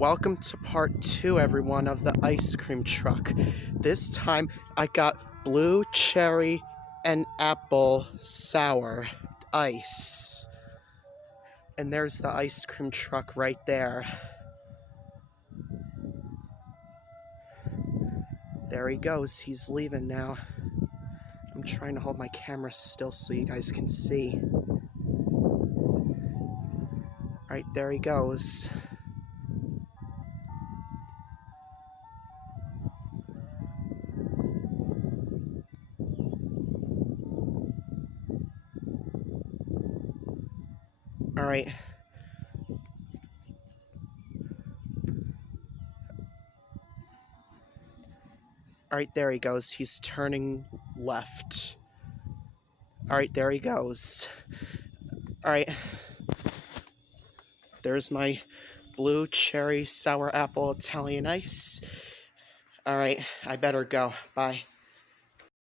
Welcome to part 2, everyone, of the ice cream truck. This time I got blue cherry and apple sour ice. And there's the ice cream truck right there. There he goes. He's leaving now. I'm trying to hold my camera still so you guys can see. Right, there he goes. Alright. Alright, there he goes. He's turning left. Alright, there he goes. Alright. There's my blue cherry sour apple Italian ice. Alright, I better go. Bye.